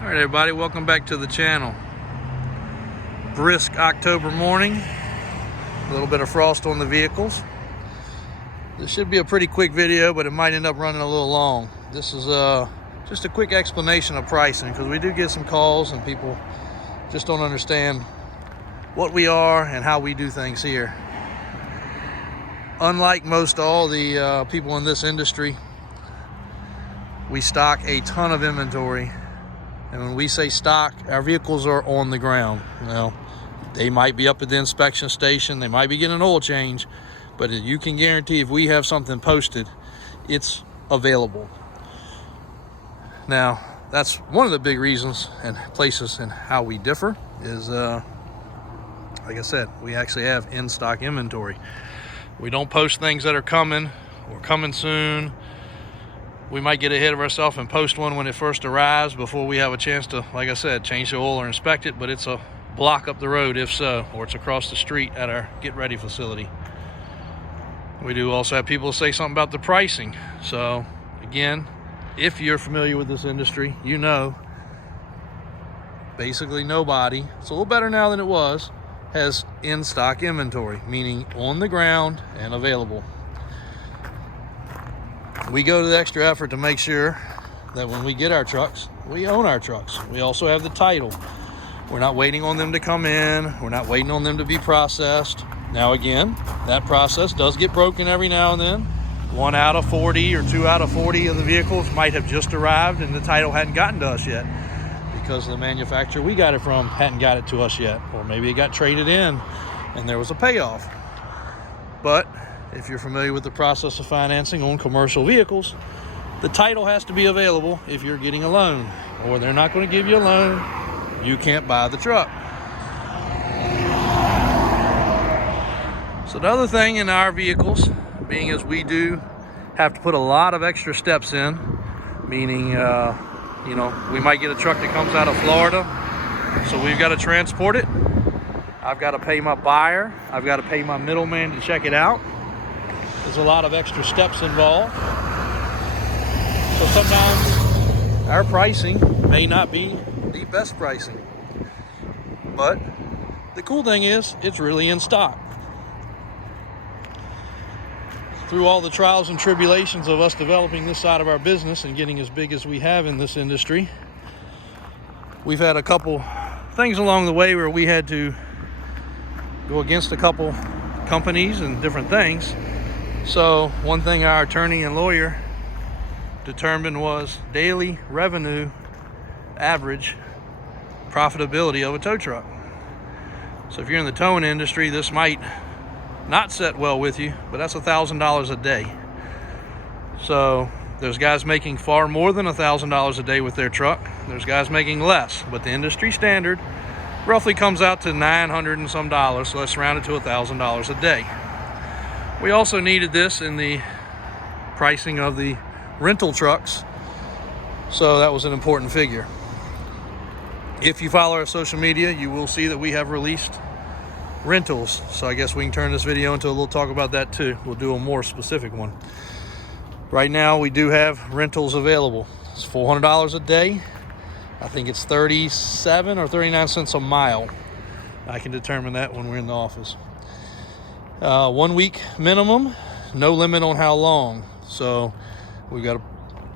All right, everybody, welcome back to the channel. Brisk October morning, a little bit of frost on the vehicles. This should be a pretty quick video, but it might end up running a little long. This is just a quick explanation of pricing, because we do get some calls and people just don't understand what we are and how we do things here. Unlike most all the people in this industry, we stock a ton of inventory. And when we say stock, our vehicles are on the ground. Now, they might be up at the inspection station, they might be getting an oil change, but you can guarantee if we have something posted, it's available. Now, that's one of the big reasons and places and how we differ is, like I said, we actually have in-stock inventory. We don't post things that are coming or coming soon. We might get ahead of ourselves and post one when it first arrives before we have a chance to, like I said, change the oil or inspect it, but it's a block up the road if so, or it's across the street at our Get Ready facility. We do also have people say something about the pricing. So again, if you're familiar with this industry, you know basically nobody, it's a little better now than it was, has in-stock inventory, meaning on the ground and available. We go to the extra effort to make sure that when we get our trucks, we own our trucks. We also have the title. We're not waiting on them to come in. We're not waiting on them to be processed. Now again, that process does get broken every now and then. 1 out of 40 or 2 out of 40 of the vehicles might have just arrived and the title hadn't gotten to us yet because the manufacturer we got it from hadn't got it to us yet. Or maybe it got traded in and there was a payoff. But if you're familiar with the process of financing on commercial vehicles, the title has to be available if you're getting a loan, or they're not going to give you a loan. You can't buy the truck. So the other thing in our vehicles, being as we do have to put a lot of extra steps in, meaning, we might get a truck that comes out of Florida, so we've got to transport it. I've got to pay my buyer. I've got to pay my middleman to check it out. There's a lot of extra steps involved. So sometimes our pricing may not be the best pricing. But the cool thing is it's really in stock. Through all the trials and tribulations of us developing this side of our business and getting as big as we have in this industry, we've had a couple things along the way where we had to go against a couple companies and different things. So one thing our attorney and lawyer determined was daily revenue average profitability of a tow truck. So if you're in the towing industry, this might not set well with you, but that's $1,000 a day. So there's guys making far more than $1,000 a day with their truck. There's guys making less, but the industry standard roughly comes out to $900 and some dollars, so let's round it to $1,000 a day. We also needed this in the pricing of the rental trucks, so that was an important figure. If you follow our social media, you will see that we have released rentals, so I guess we can turn this video into a little talk about that too. We'll do a more specific one. Right now we do have rentals available. It's $400 a day. I think it's 37 or 39 cents a mile. I can determine that when we're in the office. 1 week minimum, no limit on how long. So we've got a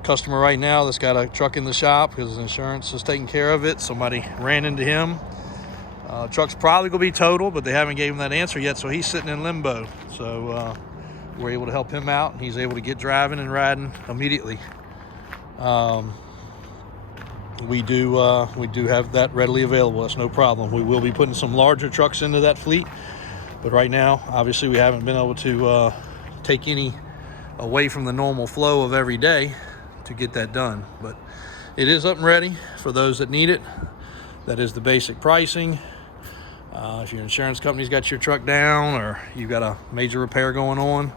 customer right now that's got a truck in the shop because his insurance is taking care of it. Somebody ran into him. Truck's probably gonna be total, but they haven't gave him that answer yet, so he's sitting in limbo. So we're able to help him out, and he's able to get driving and riding immediately. We do have that readily available. That's no problem. We will be putting some larger trucks into that fleet, but right now, obviously, we haven't been able to take any away from the normal flow of every day to get that done. But it is up and ready for those that need it. That is the basic pricing. If your insurance company's got your truck down or you've got a major repair going on,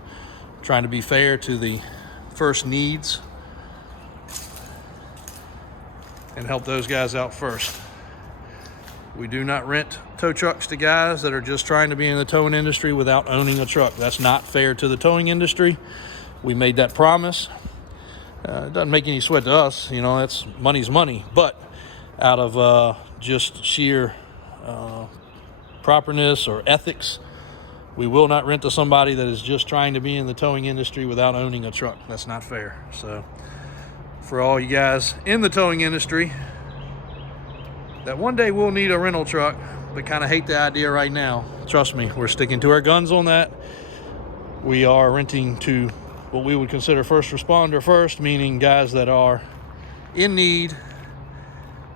trying to be fair to the first needs and help those guys out first. We do not rent tow trucks to guys that are just trying to be in the towing industry without owning a truck. That's not fair to the towing industry. We made that promise. It doesn't make any sweat to us, that's money's money. But out of just sheer properness or ethics. We will not rent to somebody that is just trying to be in the towing industry without owning a truck. That's not fair. So for all you guys in the towing industry that one day will need a rental truck but kind of hate the idea right now, trust me, we're sticking to our guns on that. We are renting to what we would consider first responder first, meaning guys that are in need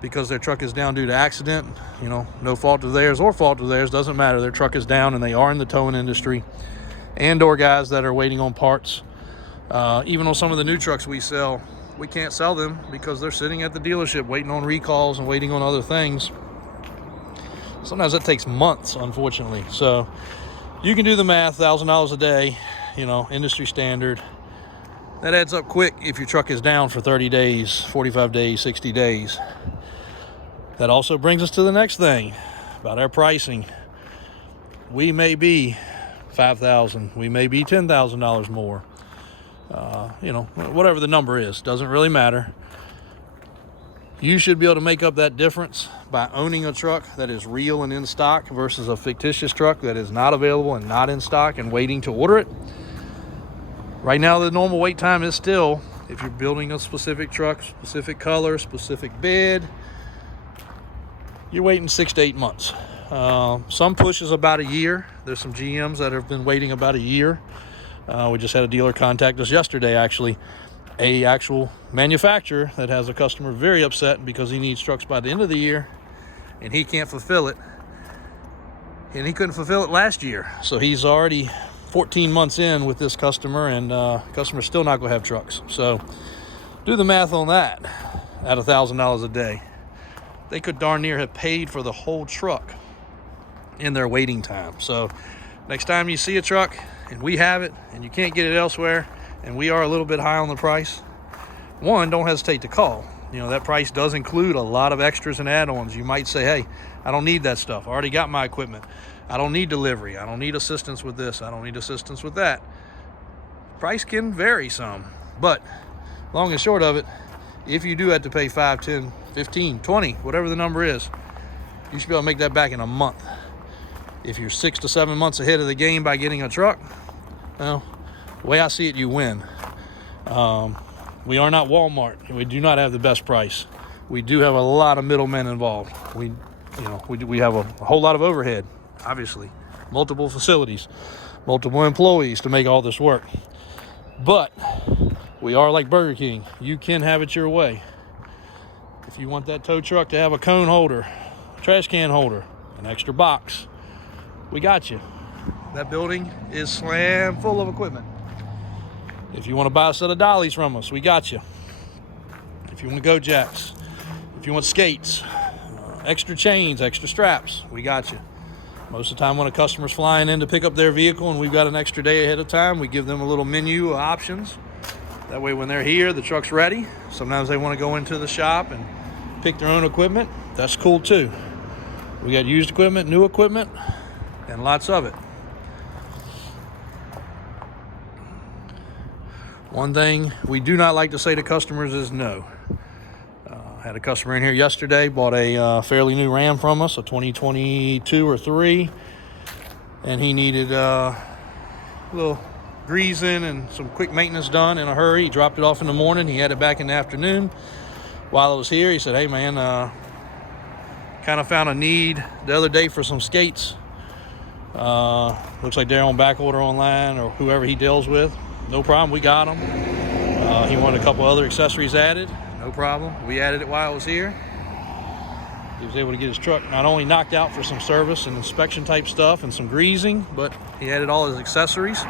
because their truck is down due to accident, no fault of theirs or fault of theirs, doesn't matter. Their truck is down and they are in the towing industry, and or guys that are waiting on parts. Even on some of the new trucks we sell, we can't sell them because they're sitting at the dealership waiting on recalls and waiting on other things. Sometimes that takes months, unfortunately. So you can do the math, $1,000 a day, industry standard. That adds up quick if your truck is down for 30 days, 45 days, 60 days. That also brings us to the next thing about our pricing. We may be $5,000, we may be $10,000 more. Whatever the number is, doesn't really matter. You should be able to make up that difference by owning a truck that is real and in stock versus a fictitious truck that is not available and not in stock and waiting to order it. Right now, the normal wait time is still, if you're building a specific truck, specific color, specific bid, you're waiting 6 to 8 months. Some pushes about a year. There's some GMs that have been waiting about a year. We just had a dealer contact us yesterday, actually, a actual manufacturer that has a customer very upset because he needs trucks by the end of the year and he can't fulfill it. And he couldn't fulfill it last year. So he's already 14 months in with this customer, and customer's still not going to have trucks. So do the math on that at $1,000 a day. They could darn near have paid for the whole truck in their waiting time. So next time you see a truck and we have it and you can't get it elsewhere and we are a little bit high on the price, one, don't hesitate to call. That price does include a lot of extras and add-ons. You might say, hey, I don't need that stuff. I already got my equipment. I don't need delivery. I don't need assistance with this. I don't need assistance with that. Price can vary some, but long and short of it, if you do have to pay 5, 10, 15, 20, whatever the number is, you should be able to make that back in a month. If you're 6 to 7 months ahead of the game by getting a truck, well, the way I see it, you win. We are not Walmart. We do not have the best price. We do have a lot of middlemen involved. We have a whole lot of overhead, obviously, multiple facilities, multiple employees to make all this work. But we are like Burger King. You can have it your way. If you want that tow truck to have a cone holder, a trash can holder, an extra box, we got you. That building is slam full of equipment. If you want to buy a set of dollies from us, we got you. If you want go jacks, if you want skates, extra chains, extra straps, we got you. Most of the time when a customer's flying in to pick up their vehicle and we've got an extra day ahead of time, we give them a little menu of options. That way when they're here, the truck's ready. Sometimes they want to go into the shop and pick their own equipment. That's cool too. We got used equipment, new equipment, and lots of it. One thing we do not like to say to customers is no. Had a customer in here yesterday, bought a fairly new Ram from us, a 2022 or 3, and he needed a little greasing and some quick maintenance done in a hurry. He dropped it off in the morning. He had it back in the afternoon. While I was here, he said, hey man, kind of found a need the other day for some skates. Looks like they're on back order online or whoever he deals with. No problem, we got them. He wanted a couple other accessories added. No problem, we added it while I was here. He was able to get his truck not only knocked out for some service and inspection type stuff and some greasing, but he added all his accessories.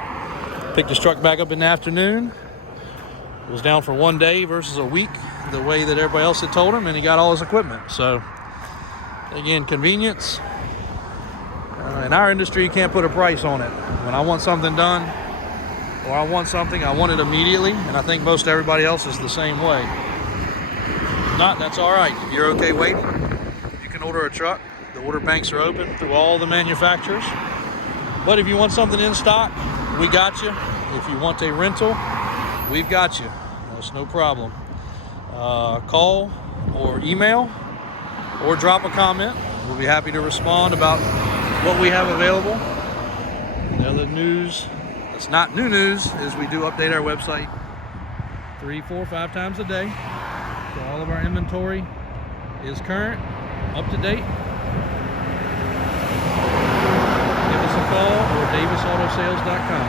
Picked his truck back up in the afternoon. It was down for 1 day versus a week, the way that everybody else had told him, and he got all his equipment. So, again, convenience. In our industry, you can't put a price on it. When I want something done, or I want something, I want it immediately, and I think most everybody else is the same way. If not, that's all right. If you're okay waiting, you can order a truck. The order banks are open through all the manufacturers. But if you want something in stock, we got you. If you want a rental, we've got you. That's no problem. Call or email. or drop a comment. We'll be happy to respond about what we have available. The other news that's not new news is we do update our website 3, 4, 5 times a day. So all of our inventory is current, up to date. Give us a call or davisautosales.com.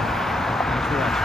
Thanks for watching.